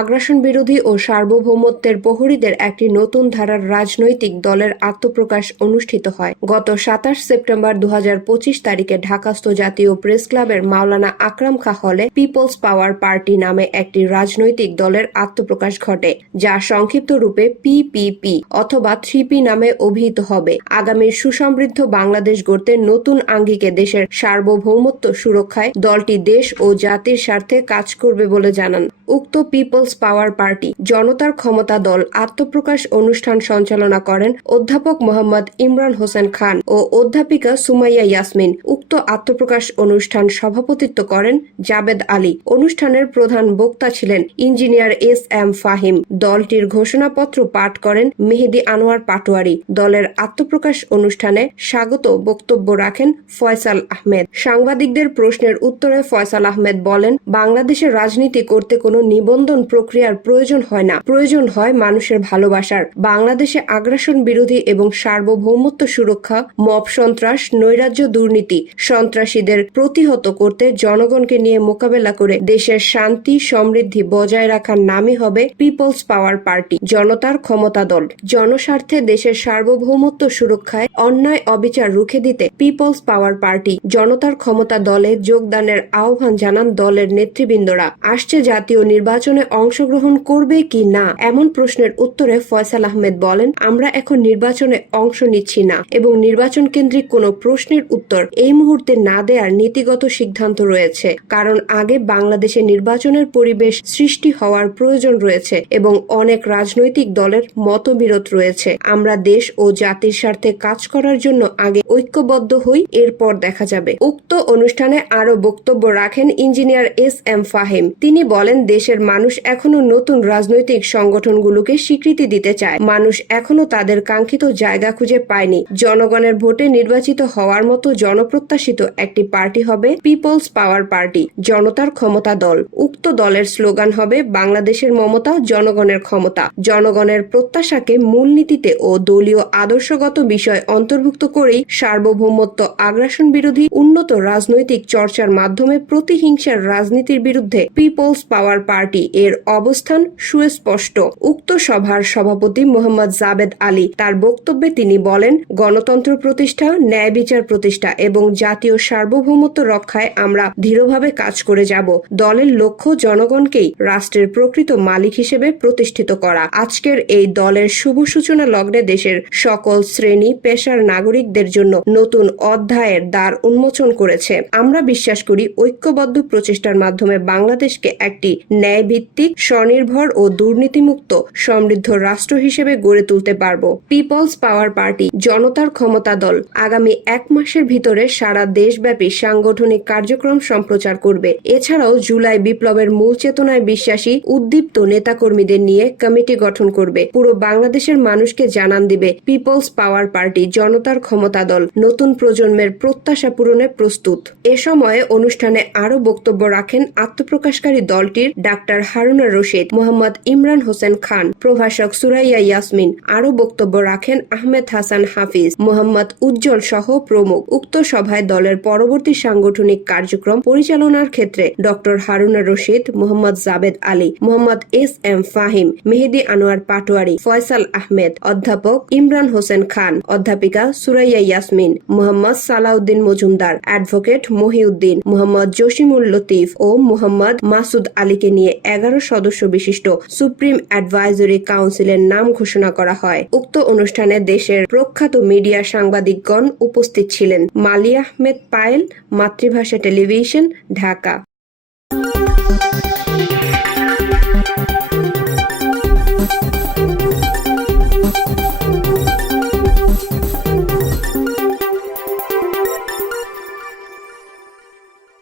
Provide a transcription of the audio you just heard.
আগ্রাসন বিরোধী ও সার্বভৌমত্বের প্রহরীদের একটি নতুন ধারার রাজনৈতিক দলের আত্মপ্রকাশ অনুষ্ঠিত হয়। গত সাতাশ সেপ্টেম্বর দুহাজার পঁচিশ তারিখে ঢাকাস্থ জাতীয় প্রেস ক্লাবের মাওলানা আকরাম খা হলে পিপলস পাওয়ার পার্টি নামে একটি রাজনৈতিক দলের আত্মপ্রকাশ ঘটে, যা সংক্ষিপ্ত রূপে পিপিপি অথবা থ্রিপি নামে অভিহিত হবে। আগামীর সুসমৃদ্ধ বাংলাদেশ গড়তে নতুন আঙ্গিকে দেশের সার্বভৌমত্ব সুরক্ষায় দলটি দেশ ও জাতির স্বার্থে কাজ করবে বলে জানান। উক্ত পিপলস পাওয়ার পার্টি, জনতার ক্ষমতা দল, আত্মপ্রকাশ অনুষ্ঠান সঞ্চালনা করেন অধ্যাপক মোহাম্মদ ইমরান হোসেন খান ও অধ্যাপিকা সুমাইয়া ইয়াসমিন। উক্ত আত্মপ্রকাশ অনুষ্ঠান সভাপতিত্ব করেন জাবেদ আলী। অনুষ্ঠানের প্রধান বক্তা ছিলেন ইঞ্জিনিয়ার এস এম ফাহিম। দলটির ঘোষণাপত্র পাঠ করেন মেহেদি আনোয়ার পাটোয়ারি। দলের আত্মপ্রকাশ অনুষ্ঠানে স্বাগত বক্তব্য রাখেন ফয়সাল আহমেদ। সাংবাদিকদের প্রশ্নের উত্তরে ফয়সাল আহমেদ বলেন, বাংলাদেশের রাজনীতি করতে কোনো নিবন্ধন প্রক্রিয়ার প্রয়োজন হয় না। প্রয়োজন হয় মানুষের ভালোবাসার। বাংলাদেশে আগ্রাসন বিরোধী এবং সার্বভৌমত্ব সুরক্ষা, মব সন্ত্রাস, নৈরাজ্য দুর্নীতি, সন্ত্রাসীদের প্রতিহত করতে জনগণকে নিয়ে মোকাবেলা করে দেশের শান্তি, সমৃদ্ধি বজায় রাখার নামই হবে পিপলস পাওয়ার পার্টি, জনতার ক্ষমতা দল। জনস্বার্থে দেশের সার্বভৌমত্ব সুরক্ষায় অন্যায় অবিচার রুখে দিতে পিপলস পাওয়ার পার্টি, জনতার ক্ষমতা দলে যোগদানের আহ্বান জানান দলের নেতৃবৃন্দরা। আসছে জাতীয় নির্বাচনে অংশগ্রহণ করবে কি না? এমন প্রশ্নের উত্তরে ফয়সাল আহমেদ বলেন, আমরা এখন নির্বাচনে অংশ নিচ্ছি না এবং নির্বাচন কেন্দ্রিক কোনো প্রশ্নের উত্তর এই মুহূর্তে না দেওয়ার নীতিগত সিদ্ধান্ত রয়েছে। কারণ আগে বাংলাদেশে নির্বাচনের পরিবেশ সৃষ্টি হওয়ার প্রয়োজন রয়েছে এবং অনেক রাজনৈতিক দলের মতবিরোধ রয়েছে। আমরা দেশ ও জাতির স্বার্থে কাজ করার জন্য আগে ঐক্যবদ্ধ হই, এরপর দেখা যাবে। উক্ত অনুষ্ঠানে আরও বক্তব্য রাখেন ইঞ্জিনিয়ার এস এম ফাহিম। তিনি বলেন, দেশের মানুষ এখনও নতুন রাজনৈতিক সংগঠনগুলোকে স্বীকৃতি দিতে চায়। মানুষ এখনও তাদের কাঙ্ক্ষিত জায়গা খুঁজে পায়নি। জনগণের ভোটে নির্বাচিত হওয়ার মতো জনপ্রত্যাশিত একটি পার্টি হবে পিপলস পাওয়ার পার্টি, জনতার ক্ষমতা দল। উক্ত দলের স্লোগান হবে বাংলাদেশের মমতা, জনগণের ক্ষমতা। জনগণের প্রত্যাশাকে মূলনীতিতে ও দলীয় আদর্শগত বিষয় অন্তর্ভুক্ত করেই সার্বভৌমত্ব আগ্রাসন বিরোধী উন্নত রাজনৈতিক চর্চার মাধ্যমে প্রতিহিংসার রাজনীতির বিরুদ্ধে পিপলস পাওয়ার পার্টি এর অবস্থান সুস্পষ্ট। উক্ত সভার সভাপতি মোহাম্মদ জাবেদ আলী তার বক্তব্যে তিনি বলেন, গণতন্ত্র প্রতিষ্ঠা, ন্যায় বিচার প্রতিষ্ঠা এবং জাতীয় সার্বভৌমত্ব রক্ষায় আমরা দৃঢ়ভাবে কাজ করে যাব। দলের লক্ষ্য জনগণকেই রাষ্ট্রের প্রকৃত মালিক হিসেবে প্রতিষ্ঠিত করা। আজকের এই দলের শুভ সূচনা লগ্নে দেশের সকল শ্রেণি, পেশার নাগরিকদের জন্য নতুন অধ্যায়ের দ্বার উন্মোচন করেছে। আমরা বিশ্বাস করি ঐক্যবদ্ধ প্রচেষ্টার মাধ্যমে বাংলাদেশকে একটি ন্যায়ভিত্তিক স্বনির্ভর ও দুর্নীতিমুক্ত সমৃদ্ধ রাষ্ট্র হিসেবে গড়ে তুলতে পারব। পিপলস পাওয়ার পার্টি, জনতার ক্ষমতা দল, আগামী এক মাসের ভিতরে সারা দেশব্যাপী সাংগঠনিক কার্যক্রম সম্প্রচার করবে। এছাড়াও জুলাই বিপ্লবের মূল চেতনায় বিশ্বাসী, উদ্দীপ্ত নেতাকর্মীদের নিয়ে কমিটি গঠন করবে। পুরো বাংলাদেশের মানুষকে জানান দিবে, পিপলস পাওয়ার পার্টি, জনতার ক্ষমতা দল, নতুন প্রজন্মের প্রত্যাশা পূরণে প্রস্তুত। এ সময়ে অনুষ্ঠানে আরও বক্তব্য রাখেন আত্মপ্রকাশকারী দলটির ডাক্তার হারুনা রশিদ, মোহাম্মদ ইমরান হোসেন খান, প্রভাষক সুরাইয়া ইয়াসমিন আরও বক্তব্য রাখেন আহমেদ হাসান হাফিজ, মোহাম্মদ উজ্জ্বল সহ প্রমুখ। উক্ত সভায় দলের পরবর্তী সাংগঠনিক কার্যক্রম পরিচালনার ক্ষেত্রে doctor Haruna Rashid, Mohammad Jabed Ali, Mohammad S M Fahim, Mehedi Anwar Patwari, Faisal Ahmed, অধ্যাপক ইমরান হোসেন খান, অধ্যাপিকা সুরাইয়া ইয়াসমিন, মোহাম্মদ সালাউদ্দিন মজুমদার, অ্যাডভোকেট মহিউদ্দিন, মোহাম্মদ জসিমুল লতিফ ও মোহাম্মদ মাসুদ আলীকে নিয়ে এগারো সদস্য বিশিষ্ট সুপ্রিম অ্যাডভাইজরি কাউন্সিলের নাম ঘোষণা করা হয়। উক্ত অনুষ্ঠানে দেশের প্রখ্যাত মিডিয়া সাংবাদিকগণ উপস্থিত ছিলেন। মালি আহমেদ পায়েল, মাতৃভাষা টেলিভিশন, ঢাকা।